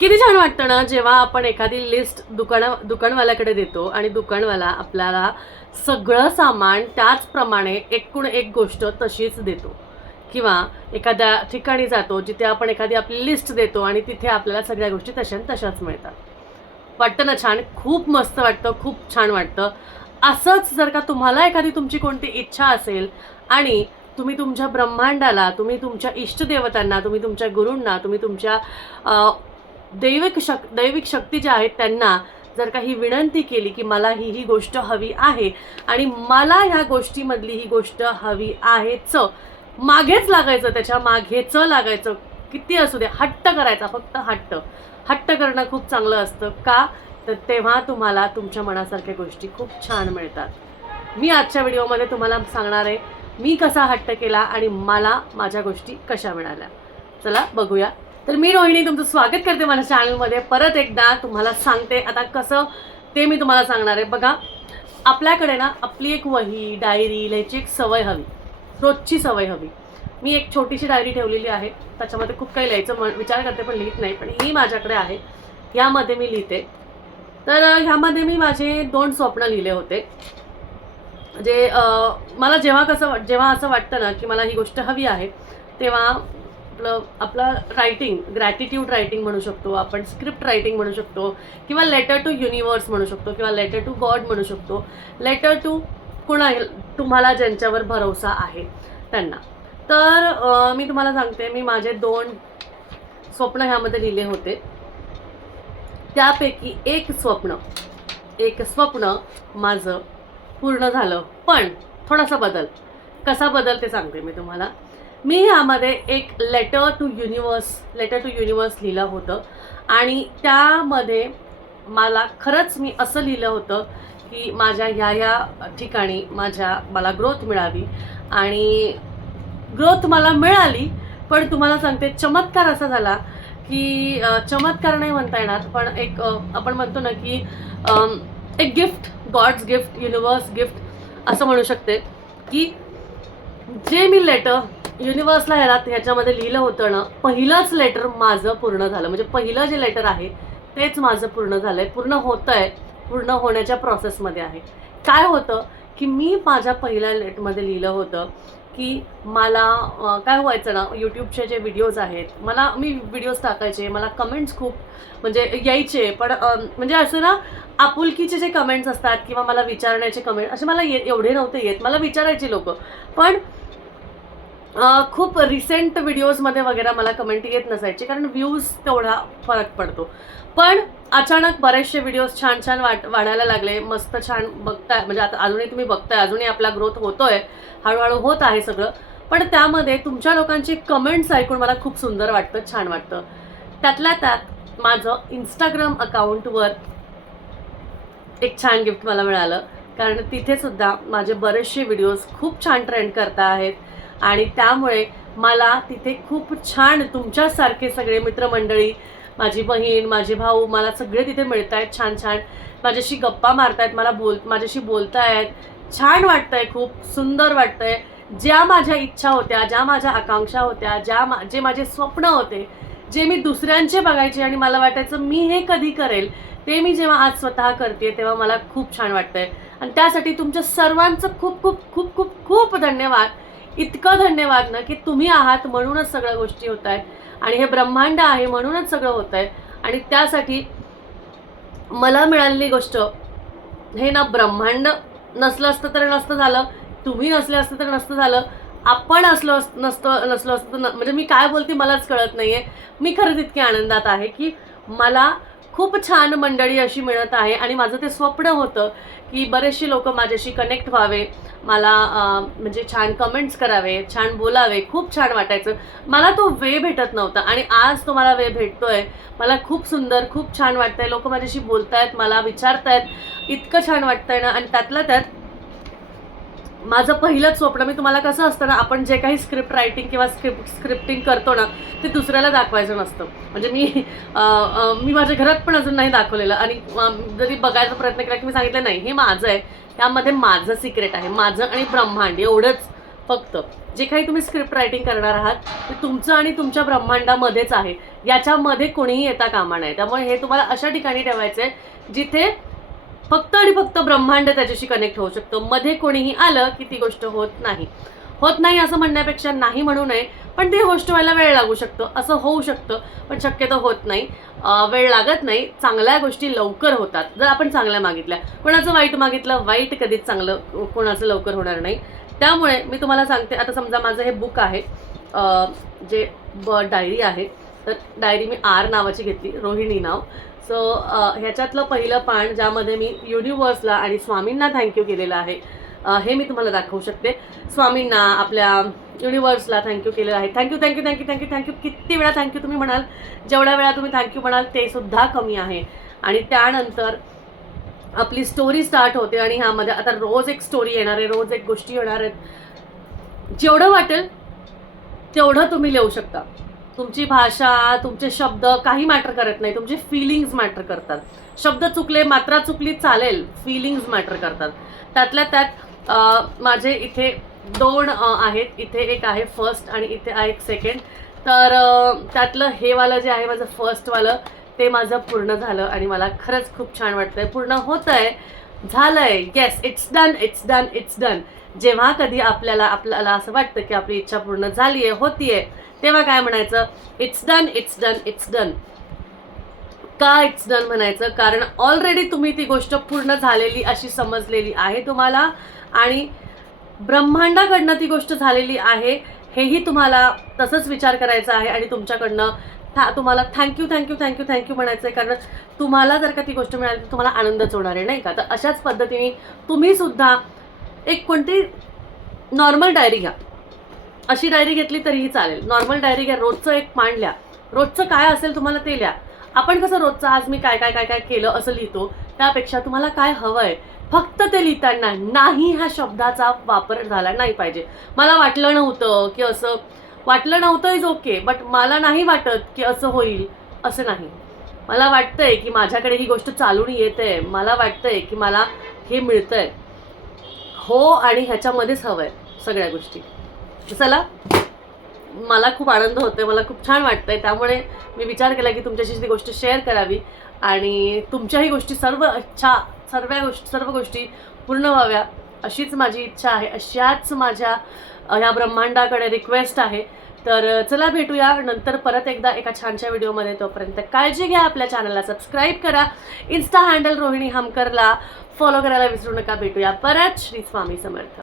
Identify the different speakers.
Speaker 1: किती छान वाटतं ना जेव्हा आपण एखादी लिस्ट दुकाना दुकानवाल्याकडे देतो आणि दुकानवाला आपल्याला सगळं सामान त्याचप्रमाणे एकूण एक गोष्ट तशीच देतो. किंवा एखाद्या ठिकाणी जातो जिथे आपण एखादी आपली लिस्ट देतो आणि तिथे आपल्याला सगळ्या गोष्टी तशा न तशाच मिळतात. वाटतं ना छान? खूप मस्त वाटतं खूप छान वाटतं. असंच जर का तुम्हाला एखादी तुमची कोणती इच्छा असेल आणि तुम्ही तुमच्या ब्रह्मांडाला तुम्ही तुमच्या इष्टदेवतांना तुम्ही तुमच्या गुरूंना तुम्ही तुमच्या दैविक शक दैविक शक्ती ज्या आहेत त्यांना जर काही विनंती केली की मला ही ही गोष्ट हवी आहे आणि मला ह्या गोष्टीमधली ही गोष्ट हवी आहेच मागेच लागायचं त्याच्या मागेच लागायचं. किती असू दे हट्ट करायचा फक्त हट्ट. हट्ट करणं खूप चांगलं असतं. का? तर तेव्हा तुम्हाला तुमच्या मनासारख्या गोष्टी खूप छान मिळतात. मी आजच्या व्हिडिओमध्ये तुम्हाला सांगणार आहे मी कसा हट्ट केला आणि मला माझ्या गोष्टी कशा मिळाल्या. चला बघूया. तर मी रोहिणी तुमचं स्वागत करते माझ्या चॅनलमध्ये परत एकदा तुम्हाला सांगते आता कसं ते मी तुम्हाला सांगणार आहे. बघा आपल्याकडे ना आपली एक वही डायरी लिहायची एक सवय हवी. रोजची सवय हवी. मी एक छोटीशी डायरी ठेवलेली आहे. त्याच्यामध्ये खूप काही लिहायचं म- विचार करते पण लिहित नाही. पण ही माझ्याकडे आहे. यामध्ये मी लिहिते. तर ह्यामध्ये मी माझे दोन स्वप्न लिहिले होते. जे मला जेव्हा कसं वाट- जेव्हा असं वाटतं ना की मला ही गोष्ट हवी आहे तेव्हा आपलं आपलं रायटिंग ग्रॅटिट्यूड रायटिंग म्हणू शकतो आपण स्क्रिप्ट रायटिंग म्हणू शकतो किंवा लेटर टू युनिवर्स म्हणू शकतो किंवा लेटर टू गॉड म्हणू शकतो. लेटर टू कुणा तुम्हाला ज्यांच्यावर भरोसा आहे त्यांना. तर मी तुम्हाला सांगते मी माझे दोन स्वप्न ह्यामध्ये लिहिले होते. त्यापैकी एक स्वप्न एक स्वप्न माझं पूर्ण झालं. पण थोडासा बदल. कसा बदल ते सांगते मी तुम्हाला. मी यामध्ये एक letter to universe letter to universe लिहिलं होतं. आणि त्यामध्ये मला खरंच मी असं लिहिलं होतं की माझ्या ह्या ह्या ठिकाणी माझ्या मला ग्रोथ मिळावी. आणि ग्रोथ मला मिळाली पण तुम्हाला सांगते चमत्कार असा झाला की चमत्कार नाही म्हणता येणार पण एक आपण म्हणतो ना की एक gift god's gift universe gift असं म्हणू शकते की जे मी लेटर युनिवर्सला ह्याला ह्याच्यामध्ये लिहिलं होतं ना पहिलंच लेटर माझं पूर्ण झालं. म्हणजे पहिलं जे लेटर आहे तेच माझं पूर्ण झालंय. पूर्ण होतं आहे पूर्ण होण्याच्या प्रोसेसमध्ये आहे. काय होतं की मी माझ्या पहिल्या लेटमध्ये लिहिलं होतं की मला काय व्हायचं ना यूट्यूबचे जे व्हिडिओज आहेत मला मी व्हिडिओज टाकायचे मला कमेंट्स खूप म्हणजे यायचे. पण म्हणजे असं ना आपुलकीचे जे कमेंट्स असतात किंवा मला विचारण्याचे कमेंट असे मला ये एवढे नव्हते येत. मला विचारायचे लोक. पण खूप रिसेंट व्हिडिओजमध्ये वगैरे मला कमेंट येत नसायची कारण व्ह्यूज तेवढा फरक पडतो. पण अचानक बरेचसे व्हिडिओज छान छान वाट वाढायला लागले मस्त छान बघताय म्हणजे आता अजूनही तुम्ही बघताय अजूनही आपला ग्रोथ होतोय हळूहळू होत आहे सगळं. पण त्यामध्ये तुमच्या लोकांची कमेंट्स ऐकून मला खूप सुंदर वाटतं छान वाटतं. त्यातल्या त्यात माझं इंस्टाग्राम अकाउंटवर एक छान गिफ्ट मला मिळालं. कारण तिथेसुद्धा माझे बरेचसे व्हिडिओज खूप छान ट्रेंड करता आहेत. आणि त्यामुळे मला तिथे खूप छान तुमच्यासारखे सगळे मित्रमंडळी माझी बहीण माझे भाऊ मला सगळे तिथे मिळत आहेत छान छान. माझ्याशी गप्पा मारतायत मला बोल माझ्याशी बोलतायत. छान वाटतंय खूप सुंदर वाटतंय. ज्या माझ्या इच्छा होत्या ज्या माझ्या आकांक्षा होत्या ज्या मा जे माझे स्वप्न होते जे मी दुसऱ्यांचे बघायचे आणि मला वाटायचं मी हे कधी करेल ते मी जेव्हा आज स्वतः करते तेव्हा मला खूप छान वाटतंय. आणि त्यासाठी तुमच्या सर्वांचं खूप खूप खूप खूप खूप धन्यवाद. इतकं धन्यवाद ना की तुम्ही आहात म्हणूनच सगळ्या गोष्टी होत आहेत. आणि हे ब्रह्मांड आहे म्हणूनच सगळं होत आहे. आणि त्यासाठी मला मिळालेली गोष्ट हे ना ब्रह्मांड नसलं असतं तर नसतं झालं तुम्ही नसले असतं तर नसतं झालं आपण असलो अस नसतं नसलो असतं तर न- म्हणजे मी काय बोलते मलाच कळत नाही आहे मी खरंच इतकी आनंदात आहे की मला खूप छान मंडळी अशी मिळत आहे. आणि माझं ते स्वप्न होतं की बरेचसे लोक माझ्याशी कनेक्ट व्हावे. मला म्हणजे छान कमेंट्स करावे छान बोलावे. खूप छान वाटायचं. मला तो वे भेटत नव्हता आणि आज तो मला वे भेटतोय. मला खूप सुंदर खूप छान वाटतंय. लोक माझ्याशी बोलतायत मला विचारतायत. इतकं छान वाटतंय ना. आणि त्यातलं त्यात माझं पहिलंच स्वप्न मी तुम्हाला कसं असतं ना आपण जे काही स्क्रिप्ट रायटिंग किंवा स्क्रिप्ट स्क्रिप्टिंग करतो ना ते दुसऱ्याला दाखवायचं नसतं. म्हणजे मी मी माझ्या घरात पण अजून नाही दाखवलेलं. आणि जरी बघायचा प्रयत्न केला की मी सांगितलं नाही हे माझं आहे. त्यामध्ये माझं सिक्रेट आहे. माझं आणि ब्रह्मांड एवढंच फक्त. जे काही तुम्ही स्क्रिप्ट रायटिंग करणार आहात ते तुमचं आणि तुमच्या ब्रह्मांडामध्येच आहे. याच्यामध्ये कोणीही येता कामा नाही त्यामुळे हे तुम्हाला अशा ठिकाणी ठेवायचं आहे जिथे फक्त आणि फक्त ब्रह्मांड त्याच्याशी कनेक्ट होऊ शकतो. मध्ये कोणीही आलं की ती गोष्ट होत नाही. होत नाही असं म्हणण्यापेक्षा नाही म्हणू नये पण ती गोष्ट व्हायला वेळ लागू शकतो. असं होऊ शकतं पण शक्यतो होत नाही. वेळ लागत नाही. चांगल्या गोष्टी लवकर होतात. जर आपण चांगल्या मागितल्या. कोणाचं वाईट मागितलं वाईट कधीच चांगलं कोणाचं लवकर होणार नाही. त्यामुळे मी तुम्हाला सांगते आता समजा माझं हे बुक आहे. जे ब डायरी आहे. तर डायरी मी आर नावाची घेतली रोहिणी नाव. सो ह्याच्यातलं पहिलं पान ज्यामध्ये मी युनिवर्सला आणि स्वामींना थँक्यू केलेलं आहे हे मी तुम्हाला दाखवू शकते. स्वामींना आपल्या युनिवर्सला थँक्यू केलेलं आहे. Thank you thank you thank you thank you thank you किती वेळा थँक्यू तुम्ही म्हणाल? जेवढ्या वेळा तुम्ही थँक्यू म्हणाल ते सुद्धा कमी आहे. आणि त्यानंतर आपली स्टोरी स्टार्ट होते आणि ह्यामध्ये आता रोज एक स्टोरी येणार आहे रोज एक गोष्टी येणार आहेत. जेवढं वाटेल तेवढं तुम्ही लिहू शकता. तुमची भाषा तुमचे शब्द काही मॅटर करत नाही. तुमचे फिलिंग्स मॅटर करतात. शब्द चुकले मात्रा चुकली चालेल. फिलिंग्स मॅटर करतात. त्यातल्या त्यात माझे इथे दोन आहेत. इथे एक आहे फर्स्ट आणि इथे आहे एक सेकंड तर त्यातलं हे वालं जे आहे माझं फर्स्टवालं ते माझं पूर्ण झालं आणि मला खरंच खूप छान वाटतंय. पूर्ण होत आहे झालं आहे yes it's done it's done it's done जेव्हा कधी आपल्याला आपल्याला असं वाटतं की आपली इच्छा पूर्ण झाली आहे होतीये तेव्हा काय म्हणायचं? It's done it's done it's done का इट्स डन म्हणायचं? कारण ऑलरेडी तुम्ही ती गोष्ट पूर्ण झालेली अशी समजलेली आहे तुम्हाला आणि ब्रह्मांडाकडनं ती गोष्ट झालेली आहे हेही तुम्हाला तसंच विचार करायचा आहे आणि तुमच्याकडनं था तुम्हाला थँक्यू थँक्यू थँक्यू थँक्यू म्हणायचं आहे. कारण तुम्हाला जर का ती गोष्ट मिळाली तर तुम्हाला आनंदच होणार आहे नाही का? तर अशाच पद्धतीने तुम्हीसुद्धा एक कोणती नॉर्मल डायरी घ्या. अशी डायरी घेतली तरीही चालेल. नॉर्मल डायरी घ्या रोजचं एक मांडल्या रोजचं काय असेल तुम्हाला ते लिहा. आपण कसं रोजचं आज मी काय काय काय काय केलं असं लिहितो त्यापेक्षा तुम्हाला काय हवंय? फक्त ते लिहिताना नाही ह्या शब्दाचा वापर झाला नाही पाहिजे. मला वाटलं नव्हतं की असं वाटलं नव्हतं इज ओके बट मला नाही वाटत की असं होईल असं नाही. मला वाटतंय की माझ्याकडे ही गोष्ट चालून येते मला वाटतंय की मला हे मिळतंय. हो आणि ह्याच्यामध्येच हवंय सगळ्या गोष्टी. चला. मला खूप आनंद होतोय मला खूप छान वाटतंय. त्यामुळे मी विचार केला की तुमच्याशी ती गोष्ट शेअर करावी आणि तुमच्याही गोष्टी सर्व इच्छा सर्व गोष्टी सर्व गोष्टी पूर्ण व्हाव्या अशीच माझी इच्छा आहे अशाच माझ्या ह्या ब्रह्मांडाकडे रिक्वेस्ट आहे. तर चला भेटूया. नंतर परत एकदा एका छानशा व्हिडिओमध्ये. तोपर्यंत काळजी घ्या आपल्या चॅनलला सबस्क्राईब करा. इन्स्टा हँडल रोहिणी हमकरला. फॉलो करायला विसरू नका. भेटूया परत. श्री स्वामी समर्थ.